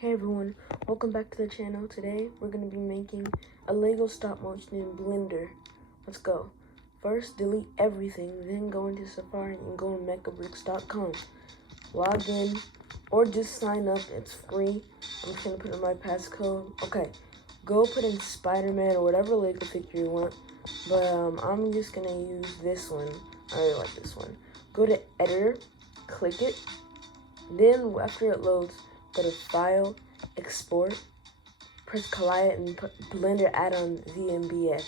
Hey everyone, welcome back to the channel. Today we're going to be making a Lego stop motion in Blender. Let's go. First, delete everything, then go into Safari and go to mechabricks.com. Log in or just sign up, it's free. I'm just going to put in my passcode. Okay, go put in Spider-Man or whatever Lego figure you want, but I'm just going to use this one. I really like this one. Go to Editor, click it, then after it loads, go to File, Export, press Collide and put Blender add-on ZMBX.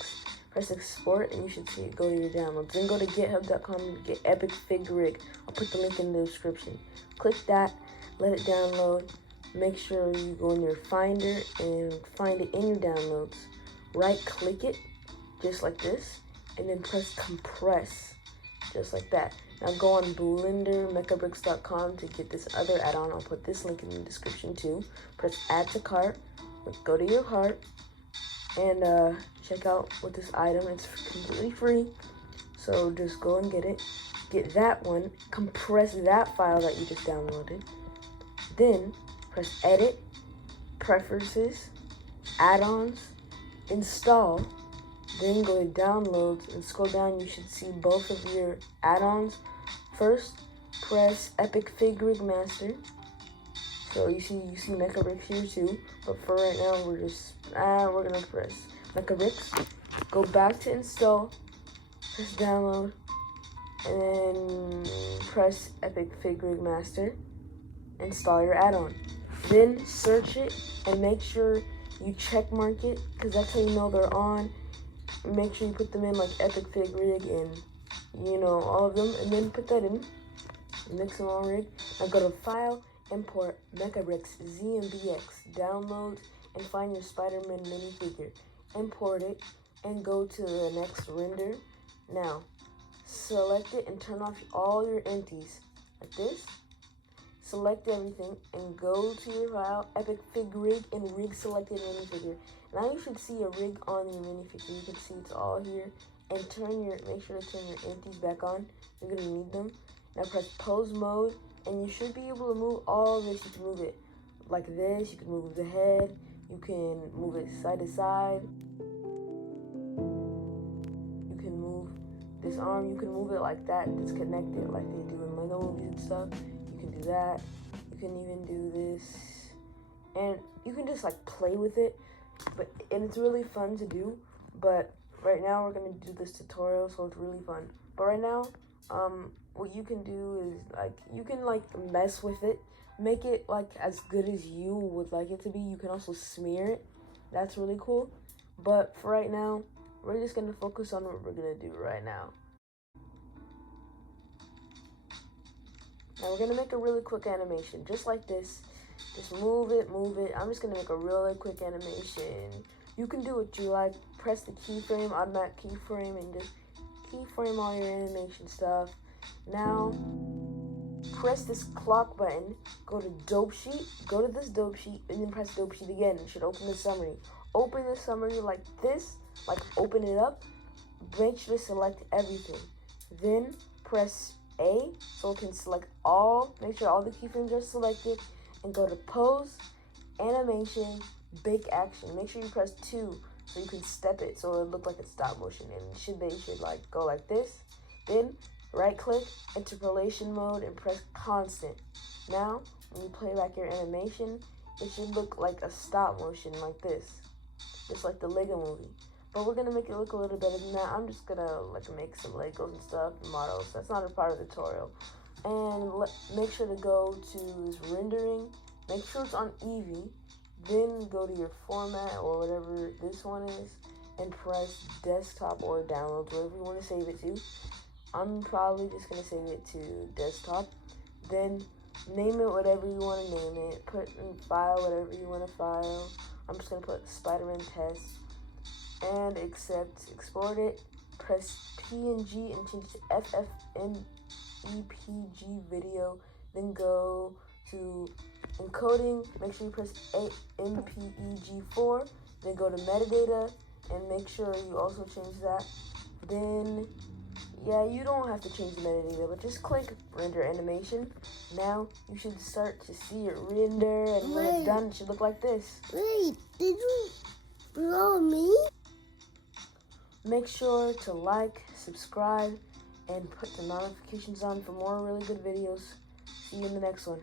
Press Export and you should see it go to your downloads. Then go to github.com and get Epic Fig Rig. I'll put the link in the description. Click that, let it download. Make sure you go in your Finder and find it in your downloads. Right-click it, just like this, and then press Compress, just like that. Now go on Blender, mechabricks.com to get this other add-on. I'll put this link in the description too. Press Add to Cart, go to your cart, and check out with this item. It's completely free, so just go and get it. Get that one, compress that file that you just downloaded. Then press Edit, Preferences, Add-ons, Install. Then go to Downloads and scroll down. You should see both of your add-ons. First, press Epic Fig Rig Master. So you see Mechabricks here too. But for right now, we're gonna press Mechabricks. Go back to Install. Press Download, and then press Epic Fig Rig Master. Install your add-on. Then search it and make sure you check mark it, because that's how you know they're on. Make sure you put them in like Epic Fig Rig and all of them, and then put that in. Mix them all rig. Now go to File, Import Mechabricks ZMBX, Downloads, and find your Spider-Man minifigure. Import it and go to the next render. Now select it and turn off all your empties like this. Select everything and go to your file, Epic Fig Rig, and rig selected minifigure. Now you should see a rig on your minifigure. You can see it's all here. And make sure to turn your empties back on. You're gonna need them. Now press pose mode, and you should be able to move all of this. You can move it like this. You can move the head. You can move it side to side. You can move this arm. You can move it like that, disconnected, like they do in Lego movies and stuff. You can do that. You can even do this, and you can just like play with it. And it's really fun to do. But right now we're gonna do this tutorial, so it's really fun. But right now, what you can do is you can mess with it, make it as good as you would like it to be. You can also smear it. That's really cool. But for right now, we're just gonna focus on what we're gonna do right now. Now we're gonna make a really quick animation, just like this. Just move it. I'm just gonna make a really quick animation. You can do what you like. Press the keyframe, automatic keyframe, and just keyframe all your animation stuff. Now, press this clock button, go to Dope Sheet, go to this Dope Sheet, and then press Dope Sheet again. It should open the summary. Open the summary like this, open it up. Make sure to select everything. Then press A, so it can select all, make sure all the keyframes are selected, and go to Pose, Animation, Big Action. Make sure you press 2 so you can step it so it look like it's stop motion, and they should go like this. Then right click, interpolation mode, and press constant. Now when you play back your animation, it should look like a stop motion like this, just like the Lego movie. But we're gonna make it look a little better than that. I'm just gonna make some Legos and stuff, models. That's not a part of the tutorial. And make sure to go to this rendering. Make sure it's on Eevee. Then go to your format or whatever this one is, and press desktop or downloads, whatever you want to save it to. I'm probably just gonna save it to desktop. Then name it whatever you want to name it. Put in file whatever you want to file. I'm just gonna put Spider-Man test and export it. Press PNG and change to FFmpeg video. Then go to encoding. Make sure you press MPEG4. Then go to metadata and make sure you also change that. Then Yeah, you don't have to change the editing though, but just click render animation. Now you should start to see it render, and when it's done, it should look like this. Wait, did you blow me? Make sure to like, subscribe, and put the notifications on for more really good videos. See you in the next one.